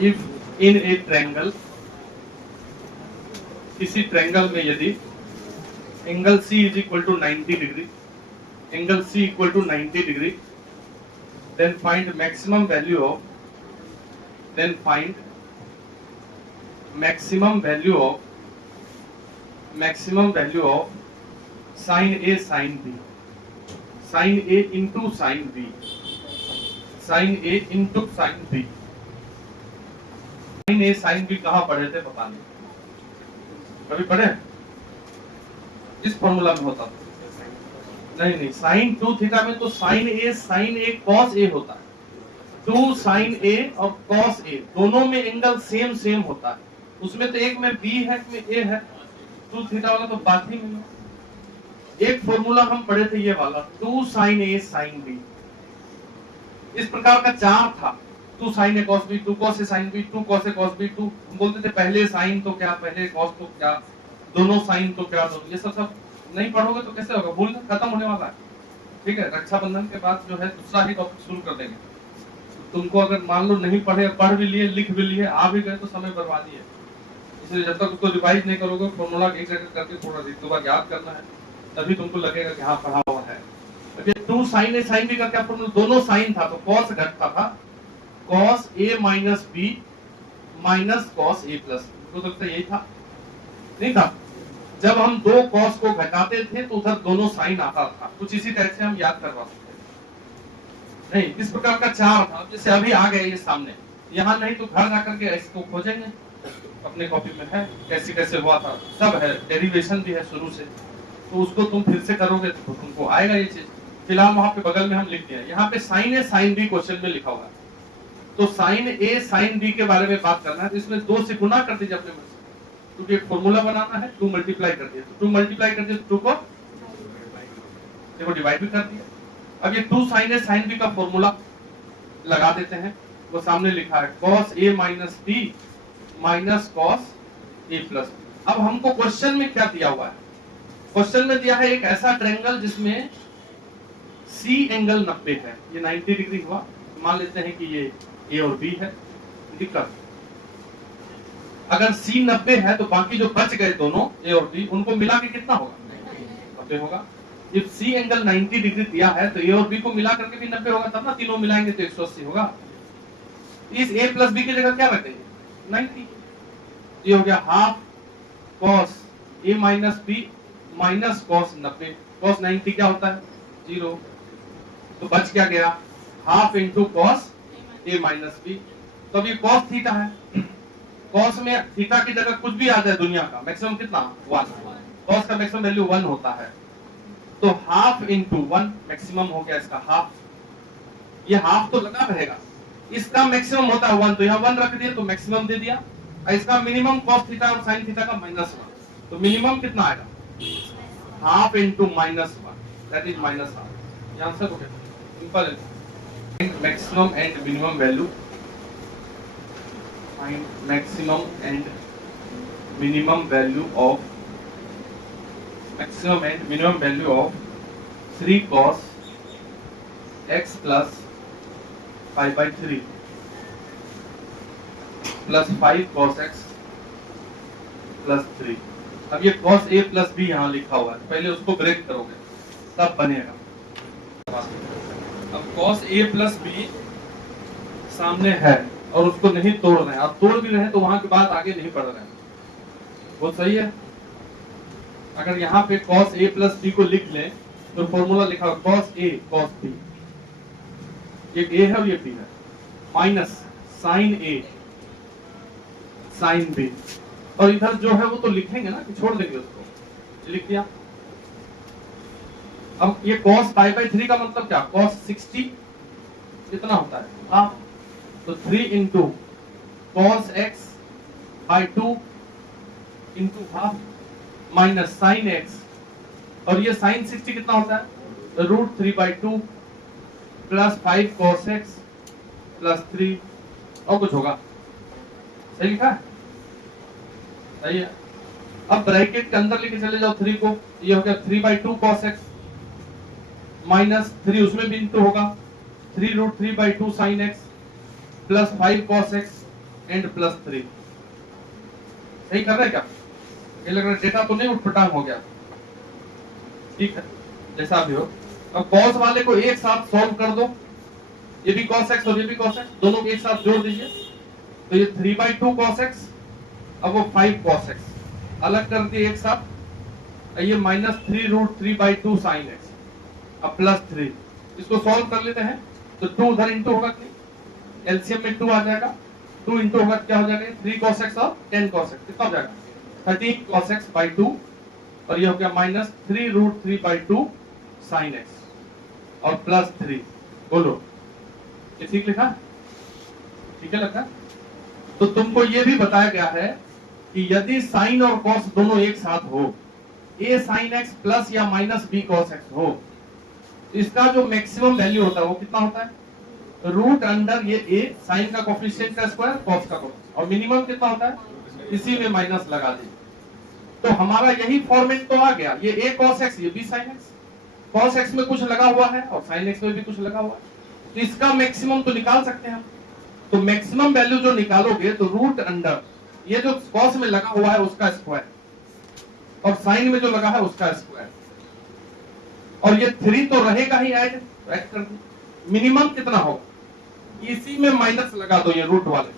If in a triangle, किसी triangle में यदि angle C is equal to 90 degree, angle C equal to 90 degree, then find maximum value of maximum value of sin A sin B, sin A into sin B, sin A into sin B। sin A sin B कहाँ पढ़े थे पता नहीं, कभी पढ़े? इस formula में होता था? नहीं, साइन 2 थीटा में तो साइन ए कॉस ए होता है। 2 साइन ए और कॉस ए दोनों में एंगल सेम होता है। उसमें तो एक में बी है, एक में ए है। 2 थीटा वाला तो बात ही नहीं। एक फॉर्मूला हम पढ़े थे ये वाला, 2 साइन ए साइन बी। इस प्रकार का 4 था, 2 sine A cos B, 2 cos A sine B, 2 cos A cos B, 2 हम बोलते थे पहले साइन तो क्या, पहले कॉस तो क्या, दोनों साइन तो क्या, दोनों। ये सब नहीं पढ़ोगे तो कैसे होगा, भूल खत्म होने वाला है। ठीक है, रक्षाबंधन के बाद जो है दूसरा ही टॉपिक शुरू कर देंगे। तुमको अगर मान लो नहीं पढ़े, पढ़ भी लिए, लिख भी लिए, आ भी गए तो समय बर्बादी है। इसलिए जब तक उसको रिवाइज नहीं करोगे, फॉर्मूला एक जगह करके थोड़ा एक दो बार याद करना है, तभी तुमको लगेगा कि हाँ पढ़ा हुआ है। अभी 2 साइन ए साइन बी का क्या फॉर्मूला, दोनों साइन था तो कॉस घटता था, cos A minus B minus cos A plus, तो लगता यही था, नहीं था? जब हम 2 कॉस को घटाते थे तो उधर दोनों साइन आता था। कुछ इसी टाइप से हम याद करवा सकते नहीं, इस प्रकार का 4 था। जैसे अभी आ गए ये सामने, यहाँ नहीं तो घर जाकर के इसको खोजेंगे, अपने कॉपी में है कैसे कैसे हुआ था, सब है, डेरिवेशन भी है शुरू से, तो उसको तुम फिर से करोगे तो तुमको आएगा ये चीज। फिलहाल वहां पे बगल में हम लिख दिया, यहाँ पे sign A sine B question में लिखा हुआ है, तो साइन ए साइन बी के बारे में बात करना है, तो इसमें 2 से गुना कर दीजिए अपने मन से, क्योंकि एक फॉर्मूला बनाना है। 2 मल्टीप्लाई कर दिया, तो 2 मल्टीप्लाई कर दिया, 2 को देखो डिवाइड भी कर दिया। अब ये 2 साइन ए साइन बी का फॉर्मूला लगा देते हैं, वो सामने लिखा है cos a minus B minus cos a plus. अब हमको क्वेश्चन में क्या दिया हुआ है, क्वेश्चन में दिया है एक ऐसा ट्रायंगल जिसमें C एंगल 90 है, ये 90 डिग्री हुआ, मान लेते हैं कि ये A और B है। दिक्कत, अगर C 90 है तो बाकी जो बच गए दोनों A और B, उनको मिला के कितना होगा, 90 होगा। जब C एंगल 90 डिग्री दिया है तो A और B को मिला करके भी 90 होगा, तब ना तीनों मिलाएंगे तो 180 होगा। इस A प्लस B की जगह क्या रखेंगे, 90। ये हो गया half cos A minus B minus cos 90। cos 90 क्या होता है, 0, तो बच क्या गया, half into cos A minus B। तो अब ये cos थीटा है, cos में थीटा की जगह कुछ भी आ जाए दुनिया का, मैक्सिमम कितना, 1। cos का मैक्सिमम वैल्यू 1 होता है, तो हाफ इंटू 1 मैक्सिमम हो गया इसका हाफ। ये हाफ तो लगा रहेगा, इसका मैक्सिमम होता है 1, तो यहाँ 1 रख दिया तो मैक्सिमम दे दिया। इसका मिनिमम cos थीटा और sin थीटा का -1, तो मिनिमम कितना आएगा, हाफ इंटू -1, दैट इज -1/2। ये आंसर हो गया, सिंपल है। Maximum and minimum value, find maximum and minimum value of maximum and minimum value of 3 cos x plus 5/3 plus 5 cos x plus 3। अब ये cos a plus b यहाँ लिखा हुआ है, पहले उसको ब्रेक करोगे तब बनेगा। अब cos a plus b सामने है और उसको नहीं तोड़ रहे हैं, आप तोड़ भी रहे हैं तो वहां की बात आगे नहीं पढ़ रहे हैं, वो सही है। अगर यहाँ पे cos a प्लस b को लिख लें तो फॉर्मूला लिखा है cos a cos b, ये a है और ये b है, minus sin a sin b, और इधर जो है वो तो लिखेंगे ना कि छोड़ देंगे उसको, लिख दिया। अब ये cos π/3 का मतलब क्या, cos 60 कितना होता है, हाफ, तो 3 into cos x by 2 into half minus sine x, और ये साइन 60 कितना होता है, √3/2 प्लस 5 cos x प्लस 3, और कुछ होगा, सही लिखा है, सही है। अब ब्रैकेट के अंदर लेके चले जाओ 3 को, ये हो गया 3/2 cos x माइनस 3 उसमें भी इंटू होगा, 3√3/2 sin x plus 5 cos x and +3। सही कर रहे हैं क्या? ये लग रहा है डेटा तो नहीं उठपटांग हो गया? ठीक है, जैसा भी हो। अब कॉस वाले को एक साथ सॉल्व कर दो, ये भी cos x और ये भी cos x, दोनों को एक साथ जोड़ दीजिए, तो ये 3/2 cos x, अब वो 5 cos x अलग कर दिए एक साथ, ये -3√3/2 sin x, अब +3, इसको सॉल्व कर लेते हैं, तो 2 उधर इंटू होगा, एलसीएम में 2 आ जाएगा, 2 इंटू होगा क्या हो जाएगा 3 cos x और 10 cos x, कितना हो जाएगा 13 cos x/2, और ये हो गया -3√3/2 sin x और +3। बोलो ये ठीक लिखा? ठीक है लगा? तो तुमको ये भी बताया गया है कि यदि साइन और कॉस दोनों एक साथ हो, a sin x प्लस या माइनस b cos x हो, इसका जो मैक्सिमम वैल्यू होता है वो कितना होता है? रूट अंडर ये a साइन का कोफिशिएंट का स्क्वायर कॉस का कोफिशिएंट, और मिनिमम कितना होता है? इसी में माइनस लगा दीजिए। तो हमारा यही फॉर्मेट तो आ गया, ये a cos x ये b sin x, cos x में कुछ लगा हुआ है और sin x में भी कुछ लगा हुआ है, तो इसका मैक्सिमम तो निकाल सकते हैं हम। तो मैक्सिमम वैल्यू जो निकालोगे तो रूट अंडर ये जो cos में लगा हुआ है उसका स्क्वायर और sin में जो लगा है उसका स्क्वायर, और ये 3 तो रहेगा ही ऐड कर, मिनिमम कितना होगा इसी में माइनस लगा दो, ये रूट वाले,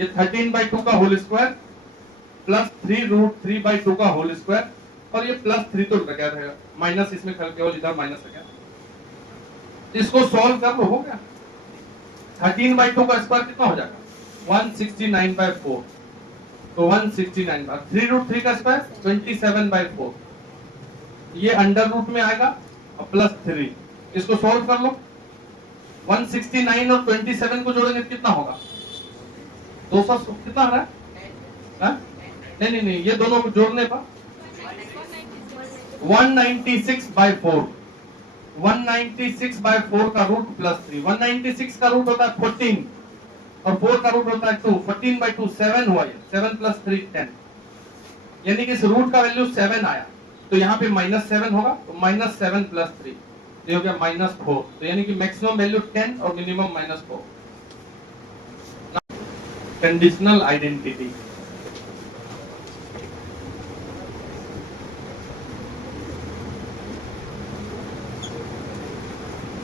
ये 13/2 का होल स्क्वायर प्लस 3√3/2 का होल स्क्वायर, और ये +3 तो लगा रहेगा, माइनस इसमें कर केवल इधर माइनस लगा, इसको सॉल्व कर लो, हो गया 13/2 का स्क्वायर कितना हो जाएगा 169/4, तो 169 3√3 का स्क्वायर 27/4, ये अंडर रूट में आएगा और +3, इसको सॉल्व कर लो, 169 और 27 को जोड़ेंगे कितना होगा 200, कितना आ रहा है? नहीं, ये दोनों को जोड़ने पर 196/4, 196/4 का रूट +3, 196 का रूट होता है 14 और 4 का रूट होता है 2, 14/2 7 हुआ, ये 7 + 3 10, यानी कि इस रूट का वैल्यू 7 आया, तो यहाँ पे -7 होगा, तो -7 + 3 ये हो गया -4, तो यानी कि मैक्सिमम वैल्यू 10 और minimum -4। Conditional identity,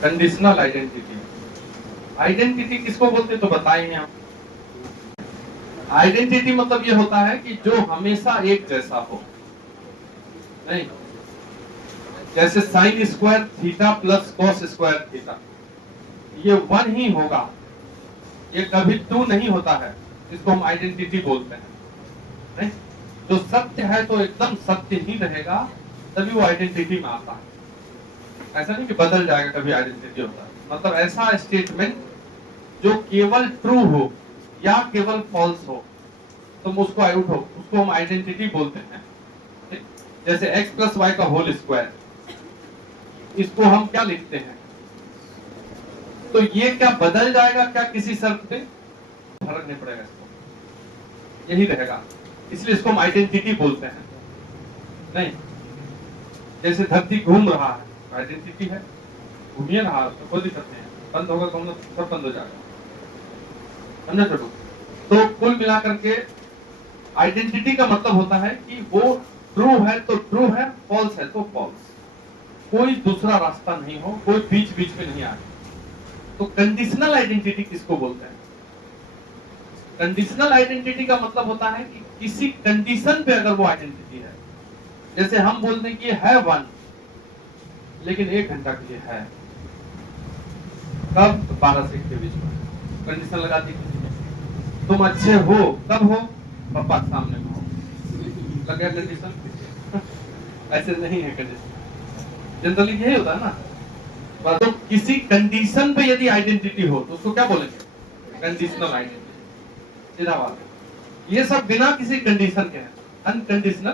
conditional identity, identity किसको बोलते तो बताएंगे हम। आइडेंटिटी मतलब ये होता है कि जो हमेशा एक जैसा हो, नहीं जैसे sine square theta plus cos square theta, ये 1 ही होगा, ये कभी 2 नहीं होता है, इसको हम आइडेंटिटी बोलते हैं। नहीं, जो सत्य है तो एकदम सत्य ही रहेगा, तभी वो आइडेंटिटी में आता है, ऐसा नहीं कि बदल जाएगा कभी आइडेंटिटी होता है, मतलब ऐसा स्टेटमेंट जो केवल ट्रू हो या केवल फॉल्स हो, तो उसको हम आइडेंटिटी बोलते हैं। जैसे x + y का होल स्क्वायर, इसको हम क्या लिखते हैं, तो ये क्या बदल जाएगा क्या किसी शर्त पे? फर्क नहीं पड़ेगा, इसको यही रहेगा, इसलिए इसको हम आइडेंटिटी बोलते हैं। नहीं, जैसे धरती घूम रहा है, आइडेंटिटी है, घूमिए रहा तो कोई दिक्कत नहीं है, बंद होगा तो सब बंद हो जाएगा, समझे छोटू? तो कुल मिलाकर के आइडेंटिटी का मतलब होता है कि वो ट्रू है तो ट्रू है, फॉल्स है तो फॉल्स, कोई दूसरा रास्ता नहीं हो, कोई बीच बीच में नहीं आए। तो कंडीशनल आइडेंटिटी किसको बोलते हैं? कंडीशनल आइडेंटिटी का मतलब होता है कि किसी कंडीशन पे अगर वो आइडेंटिटी है, जैसे हम बोलते हैं कि है 1 लेकिन 1 घंटा के लिए है, कब? 12 से 1 के बीच में, कंडीशन लगा दी। तुम अच्छे हो कब हो? पापा के सामने हो, लग गया कंडीशन। ऐसे नहीं है कंडीशन, जनरली यही होता है ना। तो किसी कंडीशन पे यदि आइडेंटिटी हो तो उसको क्या बोलेंगे? Conditional identity. सीधा बात है, ये सब बिना किसी कंडीशन के हैं, अनकंडीशनल।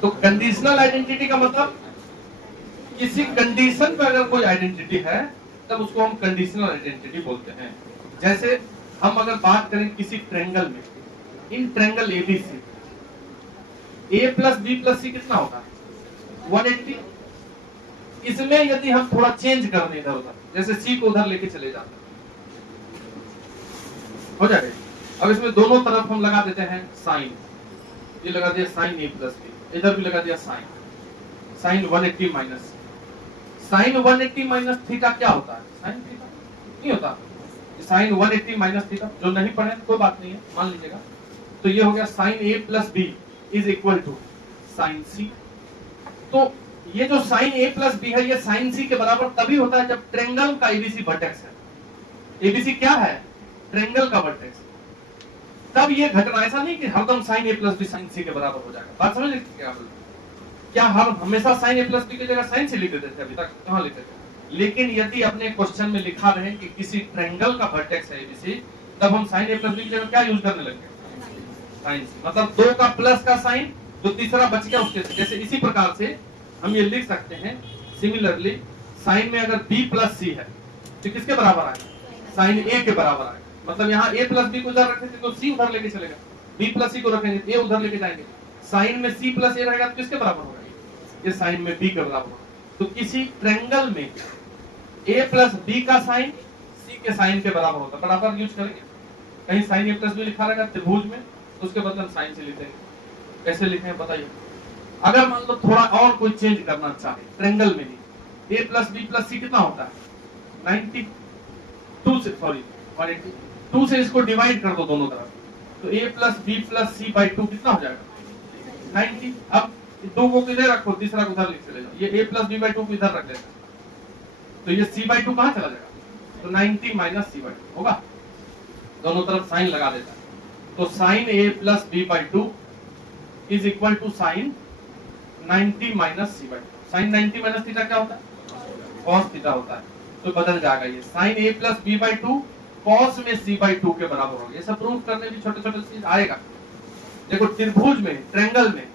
तो कंडीशनल आइडेंटिटी का मतलब किसी कंडीशन पे अगर कोई आइडेंटिटी है तब उसको हम कंडीशनल आइडेंटिटी बोलते हैं। जैसे हम अगर बात करें किसी ट्रायंगल में, in triangle ABC, a + b + c कितना होगा? 180। इसमें यदि हम थोड़ा चेंज कर दें इधर उधर, जैसे c को उधर लेके चले जाते हो जाएगा, अब इसमें दोनों तरफ हम लगा देते हैं साइन, ये लगा दिया साइन ए प्लस बी, इधर भी लगा दिया sine, sine 180 minus, sine 180 minus theta क्या होता है? साइन थीटा नहीं होता, साइन 180 माइनस थीटा, जो नहीं पढ़े कोई बात नहीं है, मान लीजिएगा। तो ये हो गया sine A plus B is equal to sine C. तो ये जो साइन ए प्लस बी है, ये साइन सी के बराबर तभी होता है जब ट्रायंगल का एबीसी वर्टेक्स है। एबीसी क्या है? ट्रायंगल का वर्टेक्स। तब ये घटना, ऐसा नहीं कि हरदम sign A plus B sign सी के बराबर हो जाएगा। बात समझ लीजिए क्या बोल, क्या हम हमेशा साइन ए प्लस बी की जगह साइन सी लिख देते थे? अभी तक कहां लिखते थे? लेकिन यदि अपने क्वेश्चन में लिखा रहे कि किसी ट्रायंगल का वर्टेक्स है एबीसी, तब हम साइन ए प्लस बी की जगह क्या यूज करने लगे? साइन सी। मतलब 2 का प्लस का साइन, जो तीसरा बच गया उसके, जैसे इसी प्रकार से हम ये लिख सकते हैं। सिमिलरली साइन में अगर b प्लस सी है तो किसके बराबर आएगा? साइन a के बराबर आएगा। मतलब यहाँ a प्लस b को उधर रखेंगे तो c उधर लेके चलेगा, b प्लस c को रखेंगे तो a उधर लेके जाएंगे। साइन में c प्लस a रहेगा तो किसके बराबर होगा? ये साइन में b के बराबर होगा। तो किसी ट्रायंगल में a प्लस b का साइन c के साइन के बराबर होता है। बराबर यूज करेंगे, कहीं साइन a प्लस b लिखा रहेगा त्रिभुज में तो उसके बदले हम साइन से लिख देंगे। कैसे लिखें बताइए? अगर मान लो थोड़ा और कोई चेंज करना चाहे ट्रायंगल में ही, a plus b plus c कितना होता है? 92 से, सॉरी 182 से इसको डिवाइड कर दो दोनों तरफ, तो a plus b plus c by 2 कितना हो जाएगा? 90। अब 2 को किधर रखो, तीसरा को उधर लिख चले जाओ, ये a प्लस b बाई 2 को इधर रख देते, तो ये c बाई 2 कहाँ चला जाएगा? तो 90 माइनस c बाई 2 होगा, दोनों तरफ साइन लगा देता है। तो sine a plus b by 2 is equal to sine 90 minus C by 2। Sine 90 minus theta क्या होता है? कॉस थीटा होता है। तो बदल जाएगा ये sine a plus B by 2 cos में c बाई 2 के बराबर होगा। ये सब प्रूव करने भी छोटे छोटे चीज आएगा। देखो त्रिभुज में, ट्रायंगल में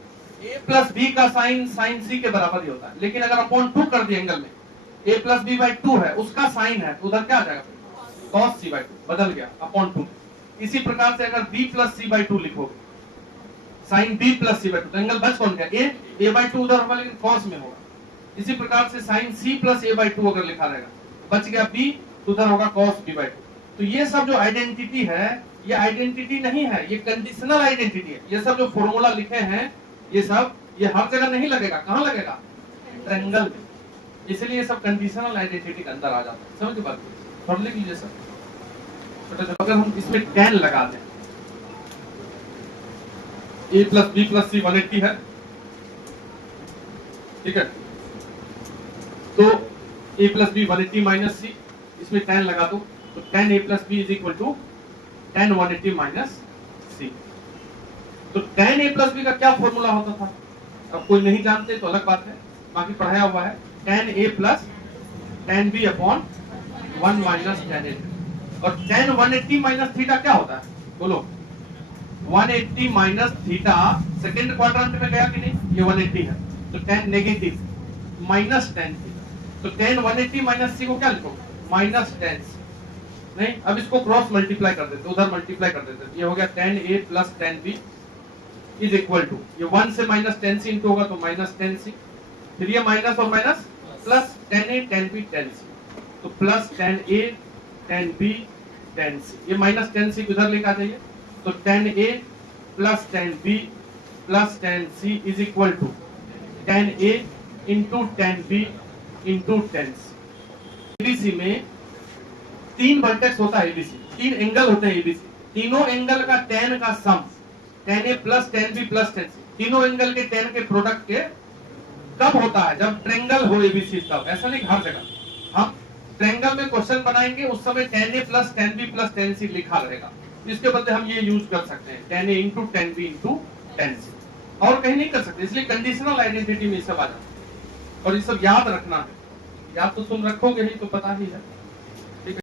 a प्लस b का साइन साइन c के बराबर ही होता है, लेकिन अगर अपॉन 2 कर दिए एंगल में, a प्लस b बाई 2 है, उसका साइन है, तो उधर क्या आ जाएगा? कॉस c बाई 2 बदल गया अपॉन 2। इसी प्रकार से अगर b प्लस c बाई 2 लिखोगे, sine b plus c by 2, angle बच कौन गया? a बाई 2 उधर होगा लेकिन कॉस में होगा। इसी प्रकार से sine c plus a by 2 अगर लिखा रहेगा, बच गया b, उधर होगा कॉस b बाई 2। तो ये सब जो आइडेंटिटी है, ये आइडेंटिटी नहीं है, ये कंडीशनल आइडेंटिटी है। ये सब जो फॉर्मूला लिखे हैं, ये सब, ये हर जगह नहीं लगेगा। कहां लगेगा? ट्रायंगल में। इसलिए ये सब कंडीशनल आइडेंटिटी के अंदर आ जाता है। समझ बात? पढ़ लीजिए सब छोटे छोटे। अगर हम इसमें tan लगा दें, a plus b plus c 180 है, ठीक है, तो a plus b 180 minus c, इसमें tan लगा दो, तो tan a plus b is equal to tan 180 minus c। तो tan a प्लस b का क्या फॉर्मूला होता था? अब कोई नहीं जानते तो अलग बात है, बाकी पढ़ाया हुआ है। tan a plus tan b upon 1 minus tan a। और tan 180 माइनस थीटा क्या होता है? बोलो। 180 माइनस थीटा सेकंड क्वाड्रेंट में गया कि नहीं? ये 180 है, तो tan negative minus tan theta, तो tan 180 माइनस c को क्या लिखो? Minus tan c। नहीं, अब इसको क्रॉस मल्टीप्लाई कर देते, उधर मल्टीप्लाई कर देते, ये हो गया tan a plus tan b is equal to, ये 1 से माइनस tan c इंटू होगा तो माइनस tan c, फिर ये माइनस और minus plus tan a tan b tan c, तो plus tan a tan b tan c, ये minus tan c इधर लेकर आ जाइए, तो tan a plus tan b plus tan c is equal to tan a into tan b into tan c। ABC में 3 vertex होता है, ABC 3 angle होते हैं एबीसी, तीनों एंगल का tan का सम, tan a plus tan b plus tan c, तीनों angle के tan के प्रोडक्ट के कब होता है? जब ट्रायंगल हो एबीसी तब। ऐसा नहीं हर जगह। हम ट्रायंगल में क्वेश्चन बनाएंगे उस समय tan a plus tan b plus tan c लिखा रहेगा, इसके बदले हम ये यूज कर सकते हैं tan a into tan b into tan c, और कहीं नहीं कर सकते। इसलिए कंडीशनल आइडेंटिटी में ये सब आ जाता है, और ये सब याद रखना है। याद तो तुम रखोगे ही तो पता ही है।